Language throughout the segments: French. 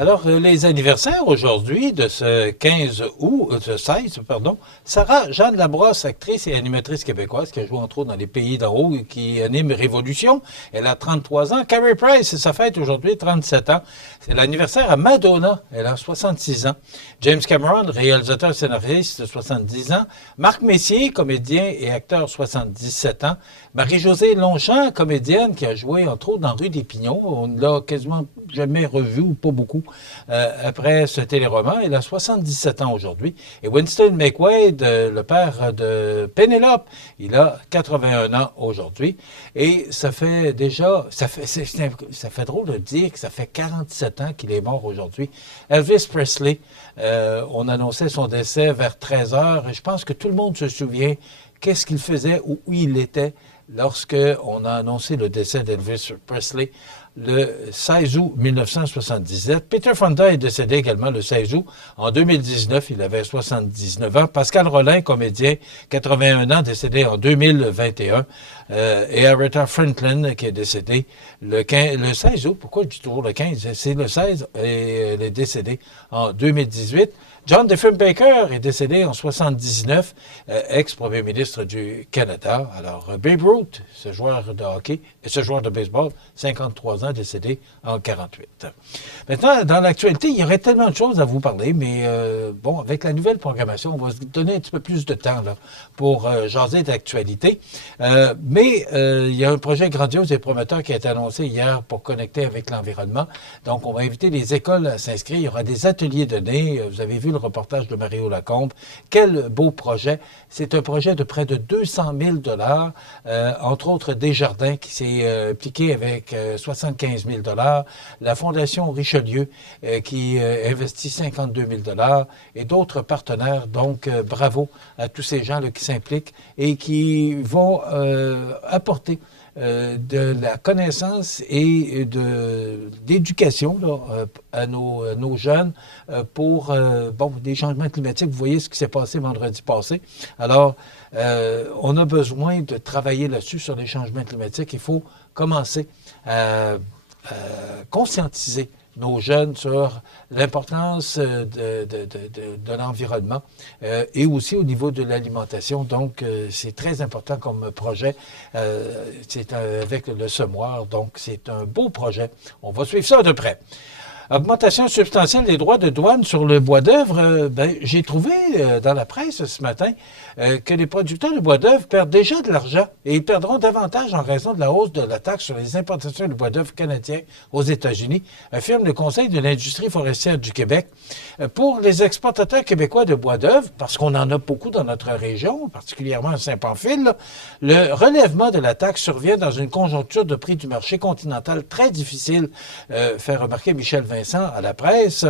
Alors, les anniversaires aujourd'hui de ce 15 août, ce 16, pardon, Sarah Jeanne Labrosse, actrice et animatrice québécoise qui a joué entre autres dans Les Pays d'en haut et qui anime Révolution. Elle a 33 ans. Carrie Price, c'est sa fête aujourd'hui, 37 ans. C'est l'anniversaire à Madonna. Elle a 66 ans. James Cameron, réalisateur scénariste, 70 ans. Marc Messier, comédien et acteur, 77 ans. Marie-Josée Longchamp, comédienne qui a joué entre autres dans Rue des Pignons. On ne l'a quasiment jamais revue, ou pas beaucoup, après ce téléroman. Elle a 77 ans aujourd'hui. Et Winston McQuaid, le père de Pénélope, il a 81 ans aujourd'hui. Et ça fait déjà, ça fait drôle de dire que ça fait 47 ans qu'il est mort aujourd'hui. Elvis Presley, on annonçait son décès vers 13 heures. Et je pense que tout le monde se souvient qu'est-ce qu'il faisait ou où il était lorsqu'on a annoncé le décès d'Elvis Presley le 16 août 1977. Peter Fonda est décédé également le 16 août. En 2019, il avait 79 ans. Pascal Rollin, comédien, 81 ans, décédé en 2021. Et Aretha Franklin, qui est décédée le 16 août. Pourquoi je dis toujours le 15? C'est le 16 et elle est décédée en 2018. John Diefenbaker est décédé en 79, ex-premier ministre du Canada. Alors, Babe Ruth, ce joueur de hockey et ce joueur de baseball, 53 ans, décédé en 48. Maintenant, dans l'actualité, il y aurait tellement de choses à vous parler, mais bon, avec la nouvelle programmation, on va se donner un petit peu plus de temps là, pour jaser d'actualité. Mais il y a un projet grandiose et prometteur qui a été annoncé hier pour connecter avec l'environnement. Donc, on va inviter les écoles à s'inscrire. Il y aura des ateliers donnés. Vous avez vu le reportage de Mario Lacombe. Quel beau projet. C'est un projet de près de 200 000 $, entre autres Desjardins qui s'est impliqué avec 75 000 $, la Fondation Richelieu qui investit 52 000 $ et d'autres partenaires. Donc, bravo à tous ces gens là, qui s'impliquent et qui vont apporter de la connaissance et d'éducation à nos jeunes pour des changements climatiques. Vous voyez ce qui s'est passé vendredi passé. Alors, on a besoin de travailler là-dessus sur les changements climatiques. Il faut commencer à conscientiser nos jeunes sur l'importance de l'environnement et aussi au niveau de l'alimentation. Donc, c'est très important comme projet. C'est avec le semoir. Donc, c'est un beau projet. On va suivre ça de près. Augmentation substantielle des droits de douane sur le bois d'œuvre. J'ai trouvé dans la presse ce matin que les producteurs de bois d'œuvre perdent déjà de l'argent et ils perdront davantage en raison de la hausse de la taxe sur les importations de bois d'œuvre canadien aux États-Unis, affirme le Conseil de l'industrie forestière du Québec. Pour les exportateurs québécois de bois d'œuvre, parce qu'on en a beaucoup dans notre région, particulièrement à Saint-Pamphile, le relèvement de la taxe survient dans une conjoncture de prix du marché continental très difficile, fait remarquer Michel Vincent à la presse.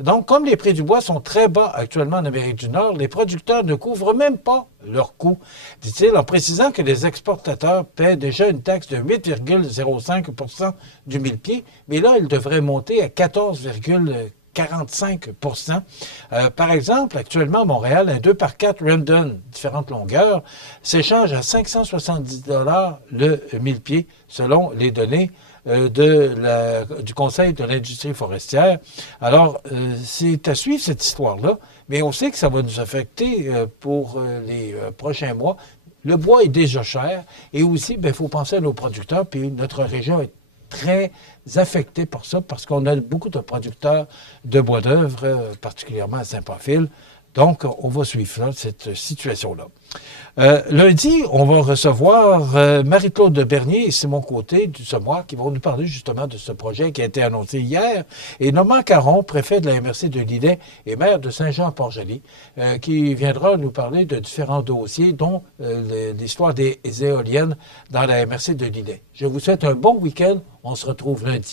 Donc, comme les prix du bois sont très bas actuellement en Amérique du Nord, les producteurs ne couvrent même pas leurs coûts, dit-il, en précisant que les exportateurs paient déjà une taxe de 8,05 % du mille-pieds, mais là, ils devraient monter à 14,45 %. Par exemple, actuellement à Montréal, un 2x4 Randon, différentes longueurs, s'échange à 570 $ le mille-pieds, selon les données du Conseil de l'industrie forestière. Alors, c'est à suivre cette histoire-là, mais on sait que ça va nous affecter pour les prochains mois. Le bois est déjà cher et aussi, il faut penser à nos producteurs, puis notre région est très affectée par ça parce qu'on a beaucoup de producteurs de bois d'œuvre, particulièrement à Saint-Pamphile. Donc, on va suivre cette situation-là. Lundi, on va recevoir Marie-Claude Bernier et Simon Côté du Semoir qui vont nous parler justement de ce projet qui a été annoncé hier. Et Normand Caron, préfet de la MRC de Lillet et maire de Saint-Jean-Port-Joli, qui viendra nous parler de différents dossiers, dont l'histoire des éoliennes dans la MRC de Lillet. Je vous souhaite un bon week-end. On se retrouve lundi.